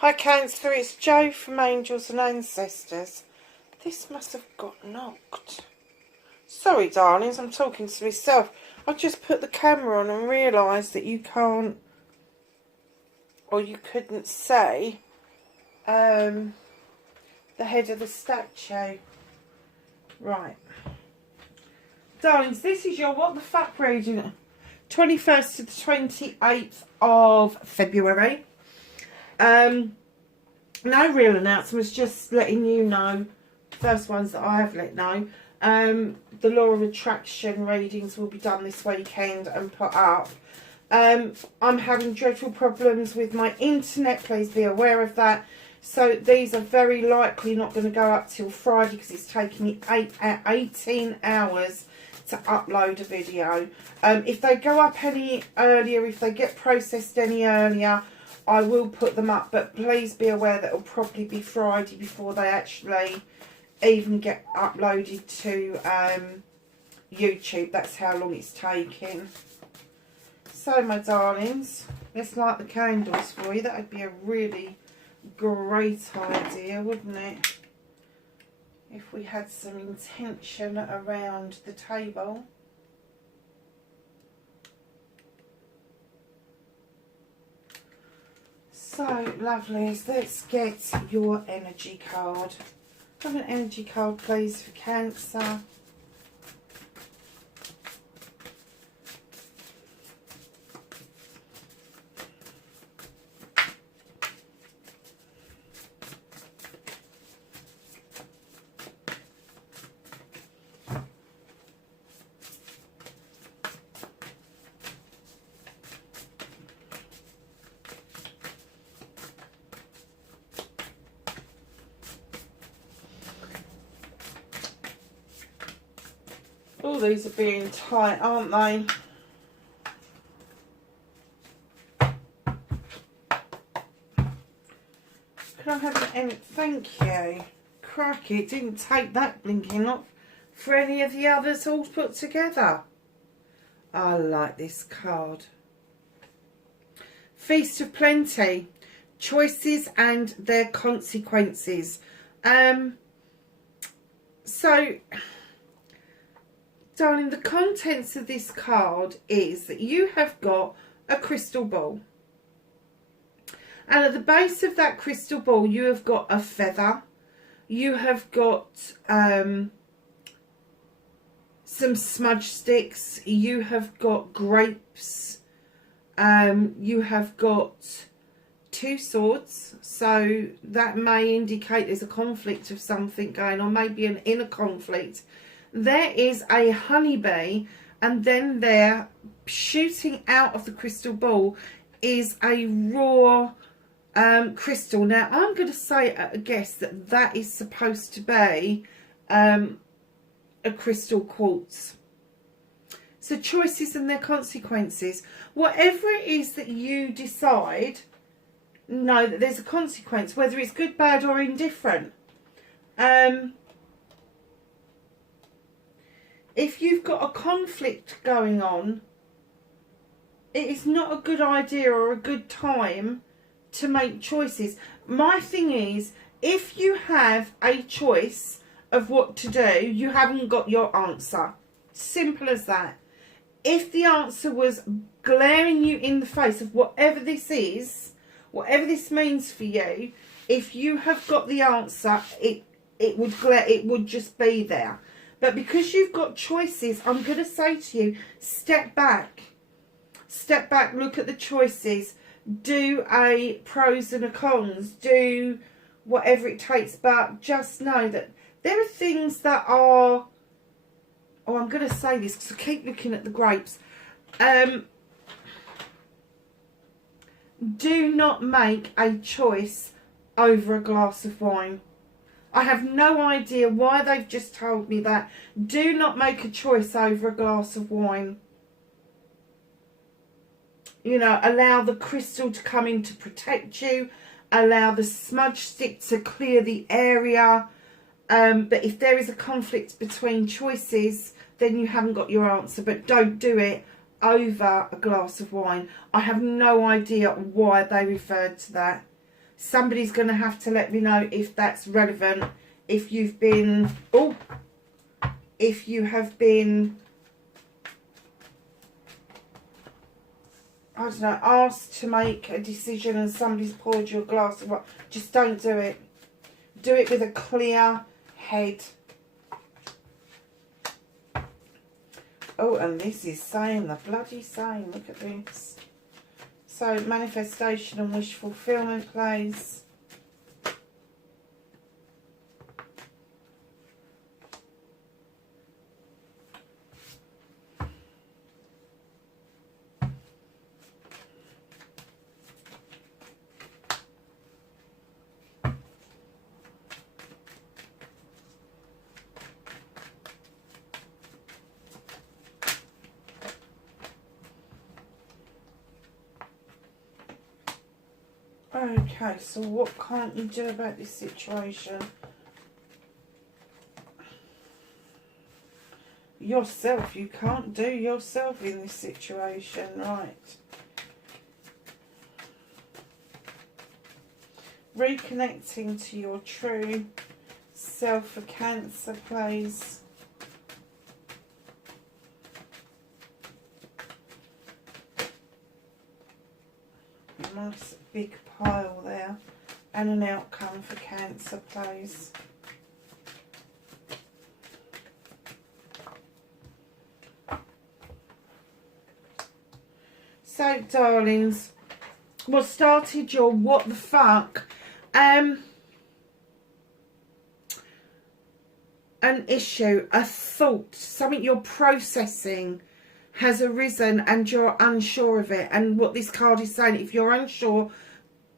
Hi Cancer, it's Jo from Angels and Ancestors. This must have got knocked. Sorry darlings, I'm talking to myself. I just put the camera on and realised that you can't, or you couldn't say the head of the statue. Right. Darlings, this is your What the Fuck reading. 21st to the 28th of February. No real announcements, just letting you know, first ones that I have let know. The Law of Attraction readings will be done this weekend and put up. I'm having dreadful problems with my internet, please be aware of that. So these are very likely not going to go up till Friday because it's taking me 18 hours to upload a video. If they go up any earlier, if they get processed any earlier, I will put them up, but please be aware that it'll probably be Friday before they actually even get uploaded to YouTube. That's how long it's taking. So my darlings, let's light the candles for you. That would be a really great idea, wouldn't it? If we had some intention around the table. So, lovelies, let's get your energy card. Have an energy card, please, for Cancer. All these are being tight, aren't they? Can I have an thank you? Cracky, it didn't take that blinking off for any of the others all put together. I like this card. Feast of Plenty. Choices and their consequences. So, darling, the contents of this card is that you have got a crystal ball. And at the base of that crystal ball, you have got a feather. You have got some smudge sticks. You have got grapes. You have got 2 swords. So that may indicate there's a conflict of something going on. Maybe an inner conflict. There is a honeybee, and then there, shooting out of the crystal ball, is a raw crystal. Now, I'm going to say at a guess that that is supposed to be a crystal quartz. So, choices and their consequences. Whatever it is that you decide, know that there's a consequence, whether it's good, bad, or indifferent. If you've got a conflict going on, it is not a good idea or a good time to make choices. My thing is, if you have a choice of what to do, you haven't got your answer. Simple as that. If the answer was glaring you in the face of whatever this is, whatever this means for you, if you have got the answer, it would just be there. But because you've got choices, I'm going to say to you, step back. Step back, look at the choices. Do a pros and a cons. Do whatever it takes. But just know that there are things that are... Oh, I'm going to say this because I keep looking at the grapes. Do not make a choice over a glass of wine. I have no idea why they've just told me that. Do not make a choice over a glass of wine. You know, allow the crystal to come in to protect you. Allow the smudge stick to clear the area. But if there is a conflict between choices, then you haven't got your answer. But don't do it over a glass of wine. I have no idea why they referred to that. Somebody's going to have to let me know if that's relevant. If you've been, if you have been, I don't know, asked to make a decision and somebody's poured you a glass of water, just don't do it. Do it with a clear head. Oh, and this is saying the bloody same. Look at this. So, manifestation and wish fulfillment, please. Okay, so what can't you do about this situation? Yourself, you can't do yourself in this situation, right? Reconnecting to your true self for Cancer, please. Nice big pile there, and an outcome for Cancer, please. So, darlings, what started your what the fuck? An issue, a thought, something you're processing has arisen and you're unsure of it. And what this card is saying, if you're unsure,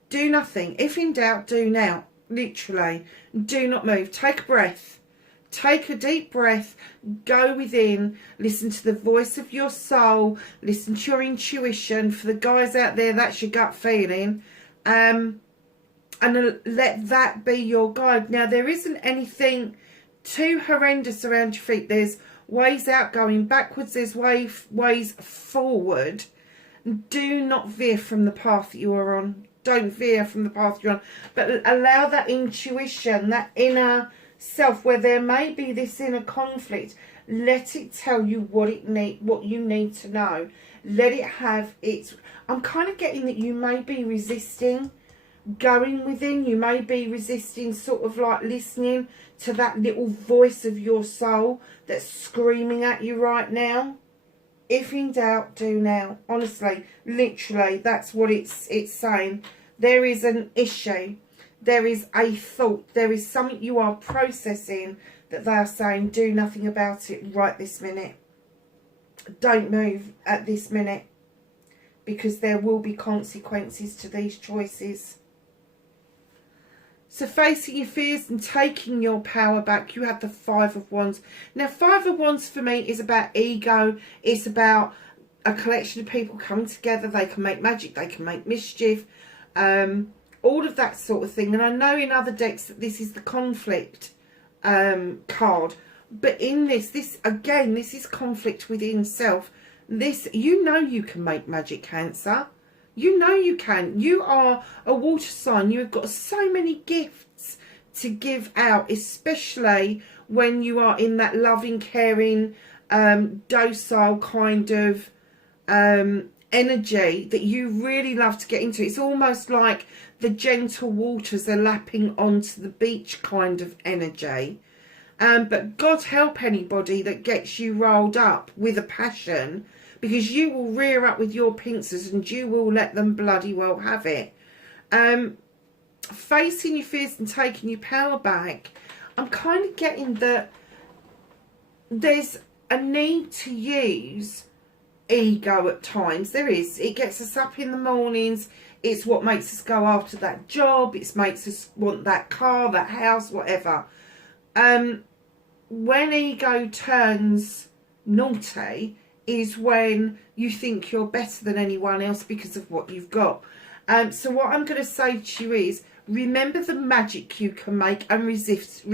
do nothing. If in doubt, do now. Literally, do not move. Take a breath. Take a deep breath. Go within. Listen to the voice of your soul. Listen to your intuition. For the guys out there, that's your gut feeling. And let that be your guide. Now, there isn't anything too horrendous around your feet. There's ways out, going backwards. There's ways forward. Do not veer from the path that you are on. Don't veer from the path you're on. But allow that intuition, that inner self, where there may be this inner conflict, let it tell you what you need to know. Let it have its... I'm kind of getting that you may be resisting going within. You may be resisting sort of like listening to that little voice of your soul that's screaming at you right now. If in doubt, do now. Honestly, literally, that's what it's saying. There is an issue. There is a thought. There is something you are processing that they are saying, do nothing about it right this minute. Don't move at this minute, because there will be consequences to these choices. So facing your fears and taking your power back, you have the Five of Wands. Now, Five of Wands for me is about ego. It's about a collection of people coming together. They can make magic. They can make mischief. All of that sort of thing. And I know in other decks that this is the conflict card. But in this again, this is conflict within self. This, you know you can make magic, Cancer. You know you can. You are a water sign. You have got so many gifts to give out, especially when you are in that loving, caring, docile kind of energy that you really love to get into. It's almost like the gentle waters are lapping onto the beach kind of energy. But God help anybody that gets you rolled up with a passion, because you will rear up with your pincers and you will let them bloody well have it. Facing your fears and taking your power back, I'm kind of getting that there's a need to use ego at times. There is. It gets us up in the mornings. It's what makes us go after that job. It makes us want that car, that house, whatever. When ego turns naughty is when you think you're better than anyone else because of what you've got. So what I'm going to say to you is, remember the magic you can make and resist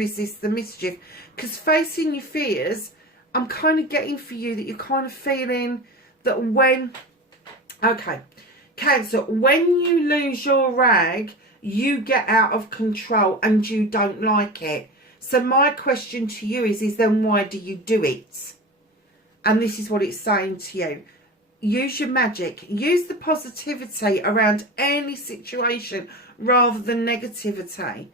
the mischief. Because facing your fears, I'm kind of getting for you that you're kind of feeling that when... Okay, Cancer, when you lose your rag, you get out of control and you don't like it. So my question to you is then why do you do it? And this is what it's saying to you. Use your magic. Use the positivity around any situation rather than negativity.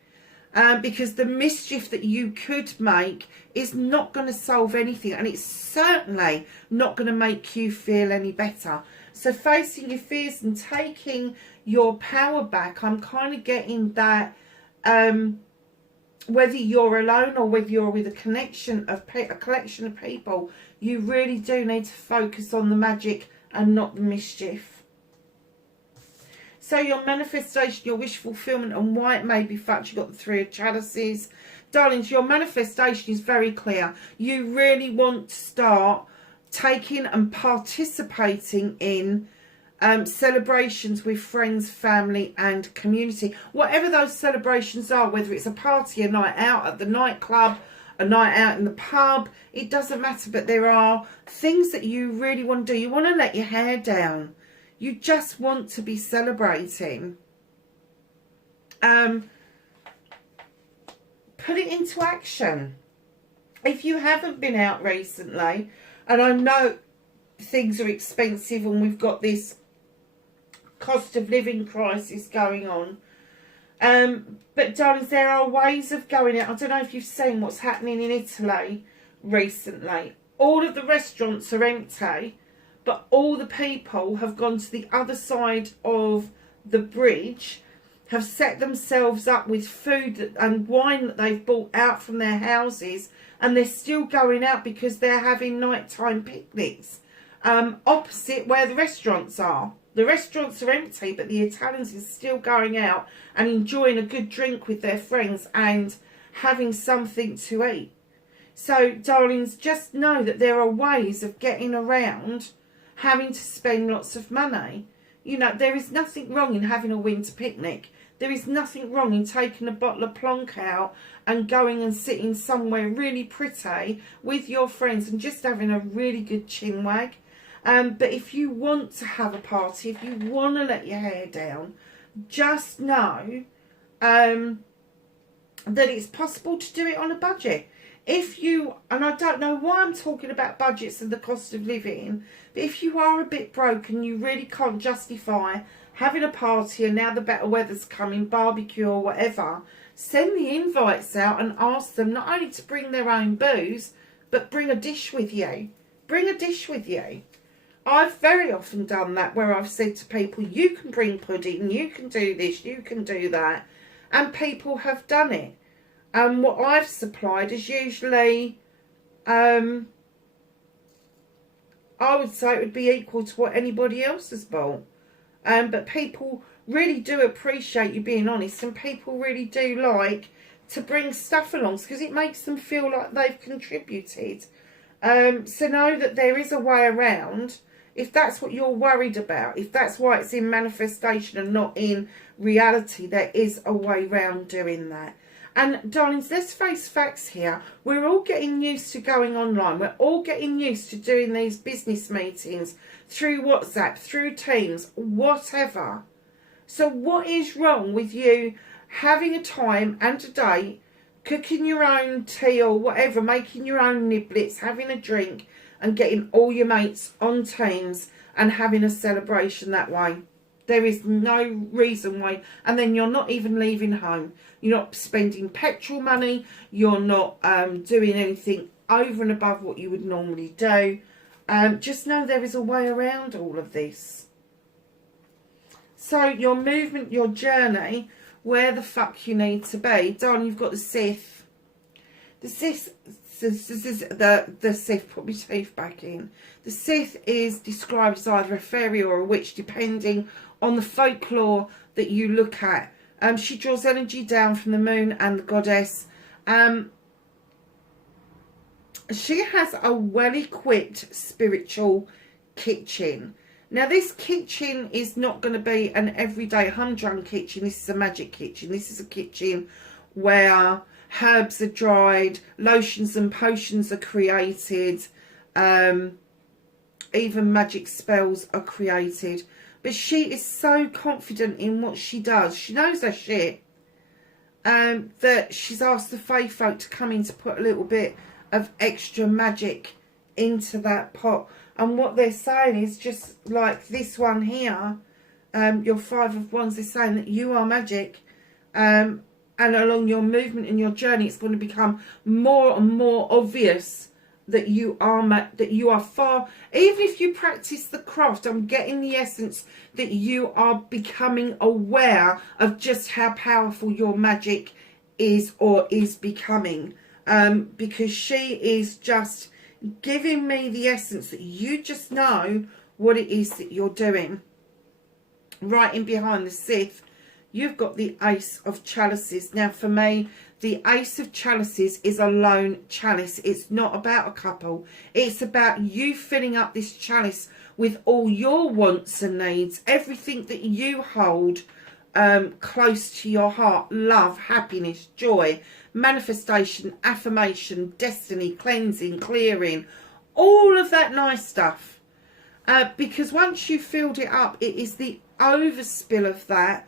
Because the mischief that you could make is not going to solve anything. And it's certainly not going to make you feel any better. So facing your fears and taking your power back, I'm kind of getting that whether you're alone or whether you're with a collection of people, you really do need to focus on the magic and not the mischief. So your manifestation, your wish fulfillment, and why it may be fucked. You've got the Three of Chalices. Darlings, your manifestation is very clear. You really want to start taking and participating in celebrations with friends, family and community. Whatever those celebrations are, whether it's a party, a night out at the nightclub, a night out in the pub, it doesn't matter. But there are things that you really want to do. You want to let your hair down. You just want to be celebrating. Put it into action. If you haven't been out recently, and I know things are expensive and we've got this cost of living crisis going on, but darlings, there are ways of going out. I don't know if you've seen what's happening in Italy recently. All of the restaurants are empty, but all the people have gone to the other side of the bridge, have set themselves up with food and wine that they've bought out from their houses, and they're still going out because they're having nighttime picnics opposite where the restaurants are. The restaurants are empty, but the Italians are still going out and enjoying a good drink with their friends and having something to eat. So, darlings, just know that there are ways of getting around having to spend lots of money. You know, there is nothing wrong in having a winter picnic. There is nothing wrong in taking a bottle of plonk out and going and sitting somewhere really pretty with your friends and just having a really good chinwag. But if you want to have a party, if you want to let your hair down, just know that it's possible to do it on a budget. If you, and I don't know why I'm talking about budgets and the cost of living, but if you are a bit broke and you really can't justify having a party and now the better weather's coming, barbecue or whatever, send the invites out and ask them not only to bring their own booze, but bring a dish with you. Bring a dish with you. I've very often done that where I've said to people, you can bring pudding, you can do this, you can do that. And people have done it. And what I've supplied is usually, I would say it would be equal to what anybody else has bought. But people really do appreciate you being honest, and people really do like to bring stuff along because it makes them feel like they've contributed. So know that there is a way around. If that's what you're worried about, if that's why it's in manifestation and not in reality, there is a way around doing that. And darlings, let's face facts here. We're all getting used to going online. We're all getting used to doing these business meetings through WhatsApp, through Teams, whatever. So what is wrong with you having a time and a date, cooking your own tea or whatever, making your own niblets, having a drink and getting all your mates on Teams and having a celebration that way? There is no reason why. And then you're not even leaving home. You're not spending petrol money. You're not doing anything over and above what you would normally do. Just know there is a way around all of this. So your movement, your journey, where the fuck you need to be. Darling, you've got the Sith. The Sith, the Sith, put my teeth back in. The Sith is described as either a fairy or a witch, depending on the folklore that you look at. She draws energy down from the moon and the goddess. She has a well-equipped spiritual kitchen. Now, this kitchen is not going to be an everyday humdrum kitchen. This is a magic kitchen. This is a kitchen where herbs are dried, lotions and potions are created, even magic spells are created. but she is so confident in what she does. She knows her shit. That she's asked the Fae folk to come in to put a little bit of extra magic into that pot. And what they're saying is, just like this one here, your Five of Wands, they're saying that you are magic. And along your movement and your journey, it's going to become more and more obvious that you are far, even if you practice the craft, I'm getting the essence that you are becoming aware of just how powerful your magic is, or is becoming, because she is just giving me the essence that you just know what it is that you're doing. Right in behind the Sith, you've got the Ace of Chalices. Now for me, the Ace of Chalices is a lone chalice. It's not about a couple. It's about you filling up this chalice with all your wants and needs, everything that you hold close to your heart: love, happiness, joy, manifestation, affirmation, destiny, cleansing, clearing, all of that nice stuff. Because once you've filled it up, it is the overspill of that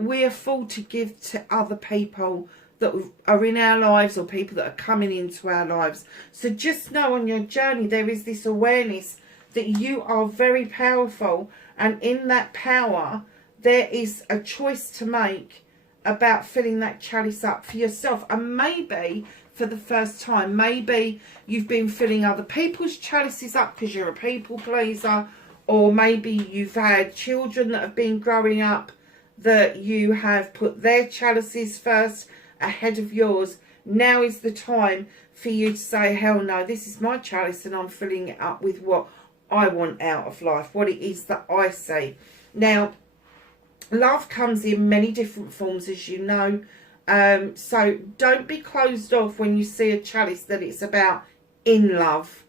we're full to give to other people that are in our lives, or people that are coming into our lives. So just know on your journey, there is this awareness that you are very powerful, and in that power there is a choice to make about filling that chalice up for yourself. And maybe for the first time, maybe you've been filling other people's chalices up because you're a people pleaser, or maybe you've had children that have been growing up that you have put their chalices first ahead of yours. Now is the time for you to say, hell no, this is my chalice and I'm filling it up with what I want out of life, what it is that I see. Now, love comes in many different forms, as you know. So don't be closed off when you see a chalice that it's about in love.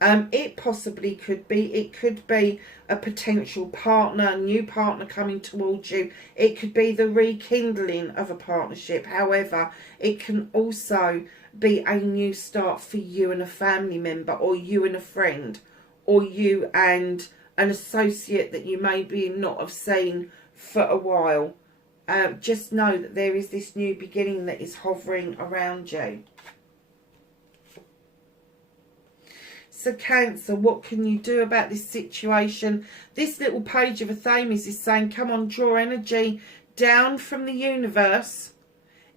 It possibly could be. It could be a potential partner, a new partner coming towards you. It could be the rekindling of a partnership. However, it can also be a new start for you and a family member, or you and a friend, or you and an associate that you maybe not have seen for a while. Just know that there is this new beginning that is hovering around you. So Cancer, what can you do about this situation? This little page of Athames is saying, come on, draw energy down from the universe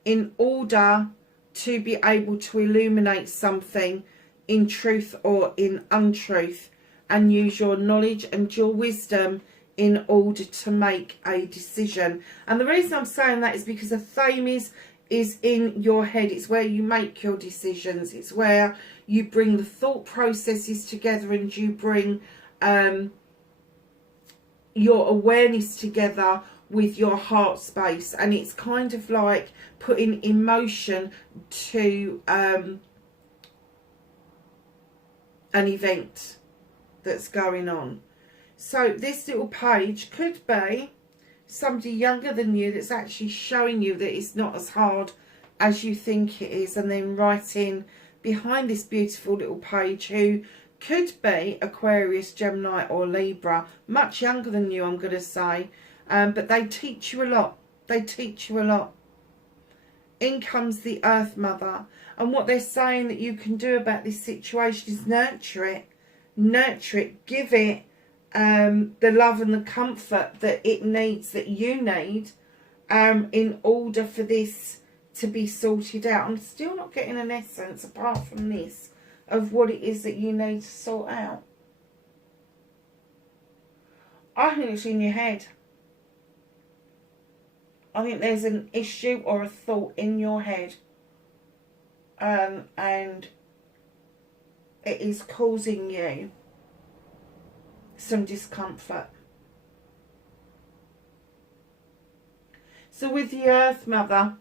in order to be able to illuminate something in truth or in untruth, and use your knowledge and your wisdom in order to make a decision. And the reason I'm saying that is because Athames is in your head. It's where you make your decisions. It's where you bring the thought processes together, and you bring your awareness together with your heart space. And it's kind of like putting emotion to an event that's going on. So this little page could be somebody younger than you that's actually showing you that it's not as hard as you think it is, and then writing behind this beautiful little page, who could be Aquarius, Gemini or Libra, much younger than you, I'm going to say, but they teach you a lot. They teach you a lot. In comes the Earth Mother, and what they're saying that you can do about this situation is nurture it, give it the love and the comfort that it needs, that you need, in order for this to be sorted out. I'm still not getting an essence, apart from this, of what it is that you need to sort out. I think it's in your head. I think there's an issue or a thought in your head, and it is causing you some discomfort. So with the Earth Mother,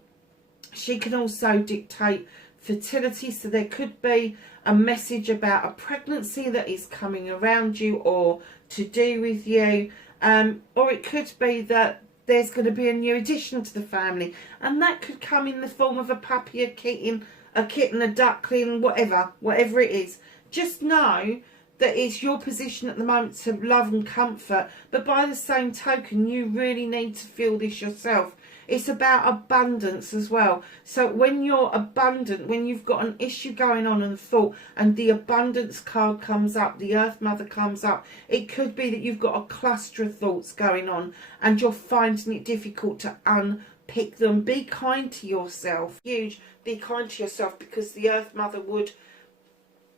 she can also dictate fertility. So there could be a message about a pregnancy that is coming around you or to do with you, or it could be that there's going to be a new addition to the family, and that could come in the form of a puppy, a kitten, a duckling, whatever it is. Just know that it's your position at the moment to love and comfort, but by the same token, you really need to feel this yourself. It's about abundance as well. So when you're abundant, when you've got an issue going on and thought, and the abundance card comes up, the Earth Mother comes up, it could be that you've got a cluster of thoughts going on and you're finding it difficult to unpick them. Be kind to yourself. Huge. Be kind to yourself, because the Earth Mother would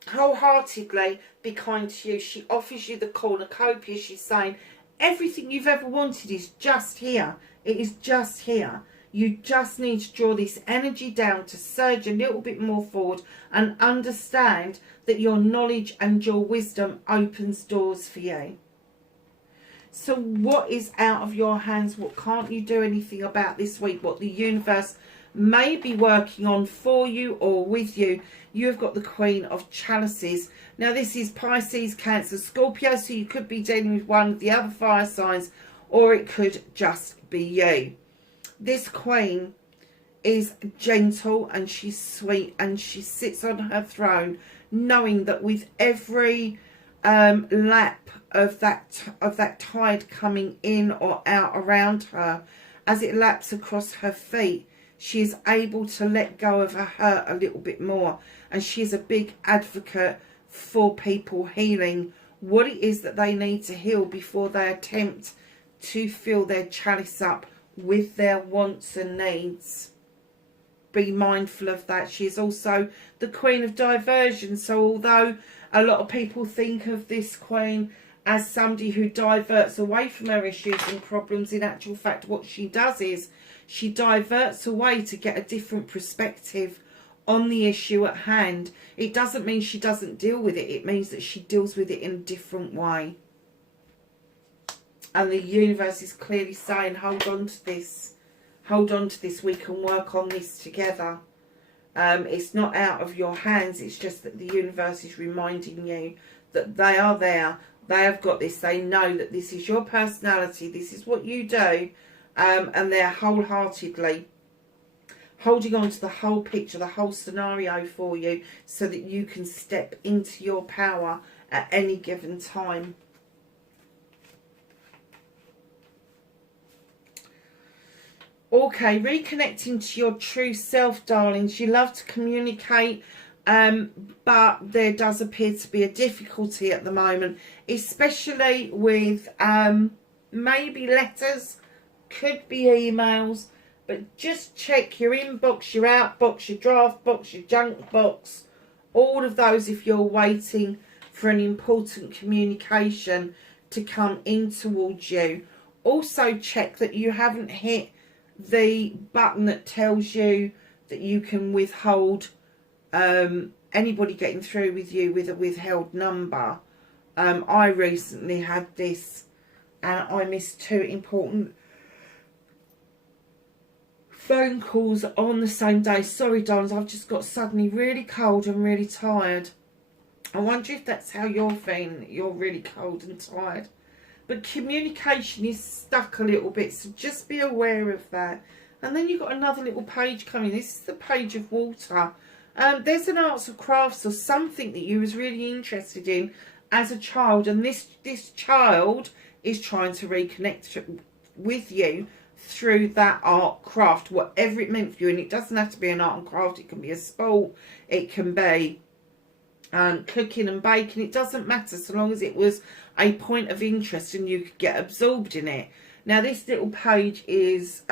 wholeheartedly be kind to you. She offers you the cornucopia. She's saying everything you've ever wanted is just here. It is just here. You just need to draw this energy down to surge a little bit more forward and understand that your knowledge and your wisdom opens doors for you. So what is out of your hands? What can't you do anything about this week? What the universe may be working on for you or with you? You've got the Queen of Chalices. Now this is Pisces, Cancer, Scorpio, so you could be dealing with one of the other fire signs, or it could just be you. This Queen is gentle and she's sweet, and she sits on her throne knowing that with every lap of that tide coming in or out around her, as it laps across her feet, she is able to let go of her hurt a little bit more. And she's a big advocate for people healing what it is that they need to heal before they attempt to fill their chalice up with their wants and needs. Be mindful of that. She is also the Queen of Diversion. So although a lot of people think of this Queen as somebody who diverts away from her issues and problems, in actual fact what she does is she diverts away to get a different perspective on the issue at hand. It doesn't mean she doesn't deal with it. It means that she deals with it in a different way. And the universe is clearly saying, hold on to this. Hold on to this. We can work on this together. It's not out of your hands. It's just that the universe is reminding you that they are there. They have got this. They know that this is your personality. This is what you do. And they're wholeheartedly holding on to the whole picture, the whole scenario for you, so that you can step into your power at any given time. Okay, reconnecting to your true self, darlings. You love to communicate, but there does appear to be a difficulty at the moment, especially with maybe letters, could be emails, but just check your inbox, your outbox, your draft box, your junk box, all of those if you're waiting for an important communication to come in towards you. Also check that you haven't hit the button that tells you that you can withhold anybody getting through with you with a withheld number. I recently had this and I missed 2 important phone calls on the same day. Sorry, darlings, I've just got suddenly really cold and really tired. I wonder if that's how you're feeling. You're really cold and tired. But communication is stuck a little bit, so just be aware of that. And then you've got another little page coming. This is the Page of Water. There's an arts or crafts or something that you was really interested in as a child, and this child is trying to reconnect with you through that art craft, whatever it meant for you. And it doesn't have to be an art and craft. It can be a sport. It can be cooking and baking. It doesn't matter, so long as it was a point of interest and you could get absorbed in it. Now this little page is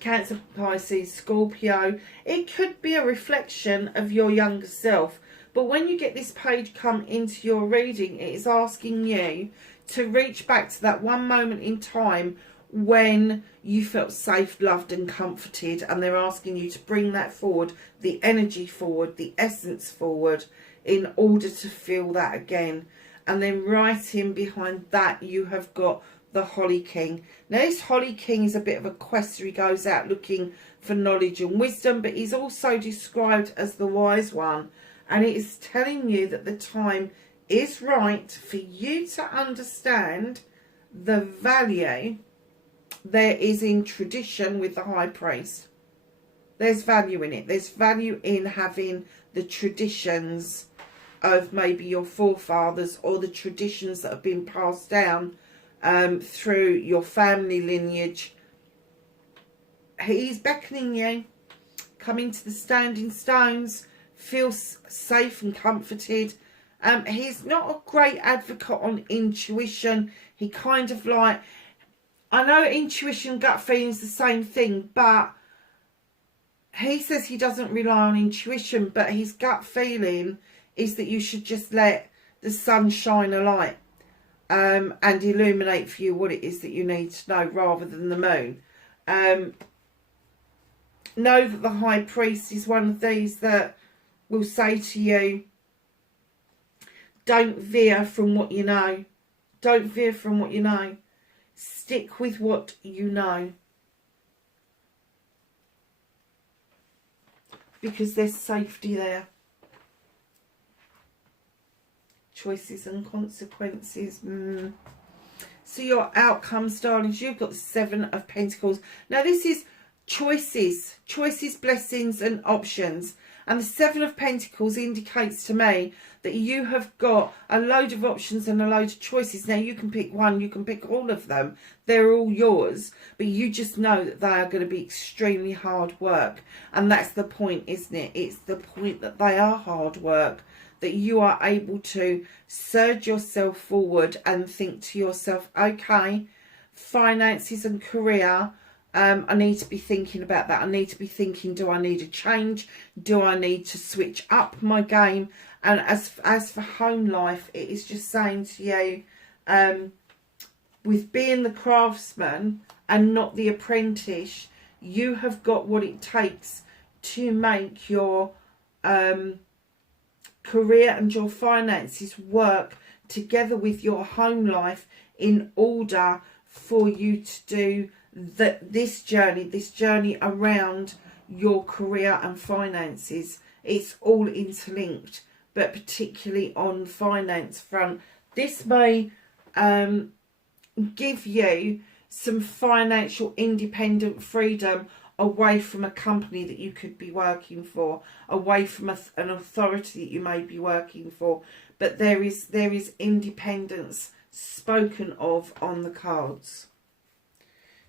Cancer, Pisces, Scorpio. It could be a reflection of your younger self, but when you get this page come into your reading, it is asking you to reach back to that one moment in time when you felt safe, loved and comforted, and they're asking you to bring that forward, the energy forward, the essence forward, in order to feel that again. And then right in behind that you have got the Holly King. Now this Holly King is a bit of a quester. He goes out looking for knowledge and wisdom, but he's also described as the wise one, and it is telling you that the time is right for you to understand the value there is in tradition with the High Priest. There's value in it. There's value in having the traditions of maybe your forefathers or the traditions that have been passed down through your family lineage. He's beckoning you. Come into the standing stones. Feel safe and comforted. He's not a great advocate on intuition. He kind of like, I know intuition, gut feeling is the same thing, but he says he doesn't rely on intuition, but his gut feeling is that you should just let the sun shine a light and illuminate for you what it is that you need to know rather than the moon. Know that the High Priest is one of these that will say to you, don't veer from what you know. Don't veer from what you know. Stick with what you know. Because there's safety there. Choices and consequences. So your outcomes, darlings, you've got the Seven of Pentacles. Now this is choices. Choices, blessings and options. And the Seven of Pentacles indicates to me that you have got a load of options and a load of choices. Now you can pick one, you can pick all of them. They're all yours. But you just know that they are going to be extremely hard work. And that's the point, isn't it? It's the point that they are hard work. That you are able to surge yourself forward and think to yourself, okay, finances and career, I need to be thinking about that. I need to be thinking, do I need a change? Do I need to switch up my game? And as for home life, it is just saying to you, with being the craftsman and not the apprentice, you have got what it takes to make your career and your finances work together with your home life in order for you to do this journey around your career and finances. It's all interlinked, but particularly on finance front, this may give you some financial independent freedom away from a company that you could be working for, away from an authority that you may be working for. But there is independence spoken of on the cards.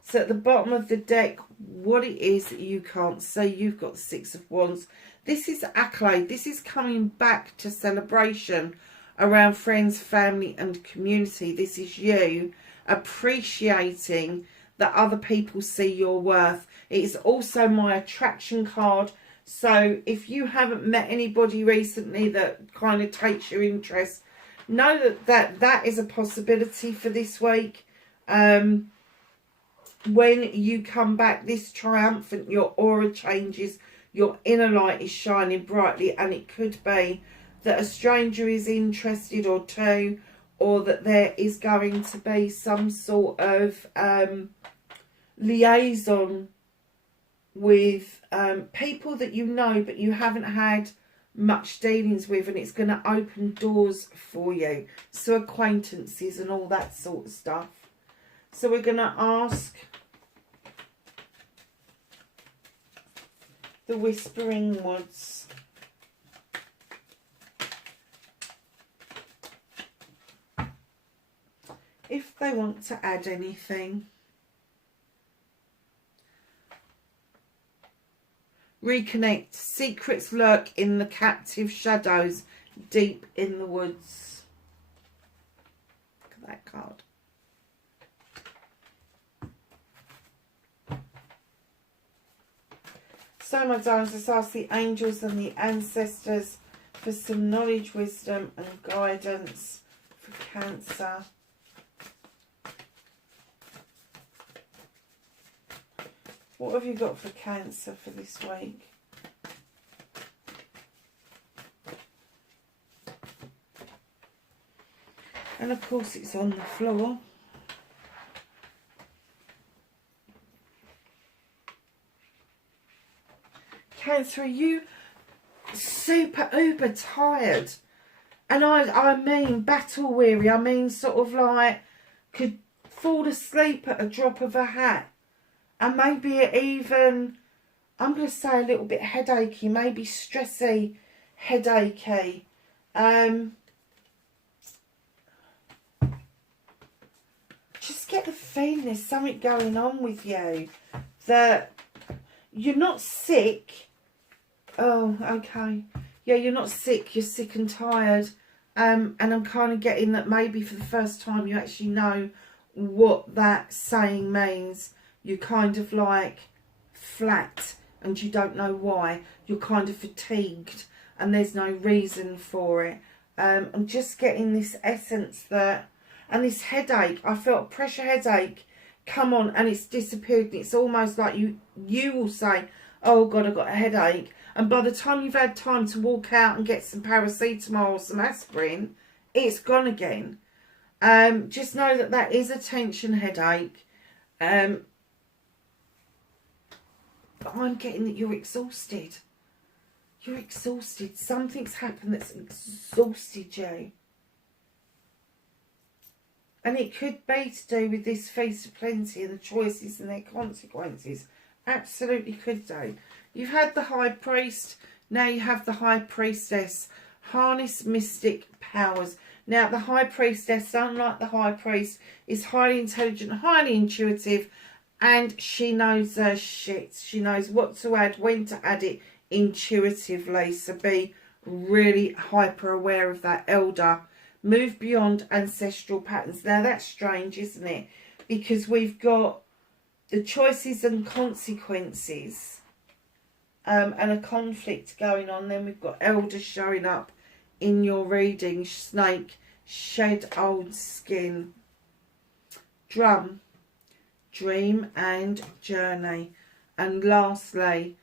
So at the bottom of the deck, what it is that you can't say, you've got the Six of Wands. This is accolade. This is coming back to celebration around friends, family and community. This is you appreciating that other people see your worth. It is also my attraction card. So if you haven't met anybody recently that kind of takes your interest, know that is a possibility for this week. When you come back this triumphant, your aura changes, your inner light is shining brightly, and it could be that a stranger is interested or two, or that there is going to be some sort of liaison with people that you know but you haven't had much dealings with, and it's going to open doors for you. So acquaintances and all that sort of stuff. So we're going to ask the Whispering Woods if they want to add anything. Reconnect. Secrets lurk in the captive shadows deep in the woods. Look at that card. So my darlings, let's ask the angels and the ancestors for some knowledge, wisdom and guidance for Cancer. What have you got for Cancer for this week? And of course it's on the floor. Cancer, are you super uber tired? And I mean battle weary. I mean sort of like could fall asleep at a drop of a hat. And maybe even, I'm going to say a little bit headachy, maybe stressy, headachy. Just get the feeling there's something going on with you, that you're not sick. Oh, okay. Yeah, you're not sick, you're sick and tired. And I'm kind of getting that maybe for the first time you actually know what that saying means. You're kind of like flat and you don't know why. You're kind of fatigued and there's no reason for it. I'm just getting this essence that, and this headache, I felt a pressure headache come on and it's disappeared. It's almost like you will say, oh God, I've got a headache. And by the time you've had time to walk out and get some paracetamol or some aspirin, it's gone again. Just know that that is a tension headache. But I'm getting that you're exhausted. You're exhausted. Something's happened that's exhausted you. And it could be to do with this Feast of Plenty and the choices and their consequences. Absolutely could do. You've had the High Priest. Now you have the High Priestess. Harness mystic powers. Now the High Priestess, unlike the High Priest, is highly intelligent, highly intuitive. And she knows her shit. She knows what to add, when to add it intuitively. So be really hyper aware of that, elder. Move beyond ancestral patterns. Now that's strange, isn't it? Because we've got the choices and consequences and a conflict going on. Then we've got elder showing up in your reading. Snake, shed old skin. Drum, dream and journey. And lastly,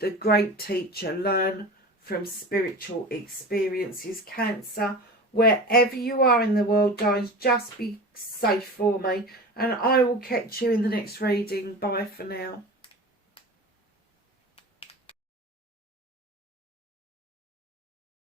the great teacher, learn from spiritual experiences. Cancer, wherever you are in the world, guys, just be safe for me. And I will catch you in the next reading. Bye for now.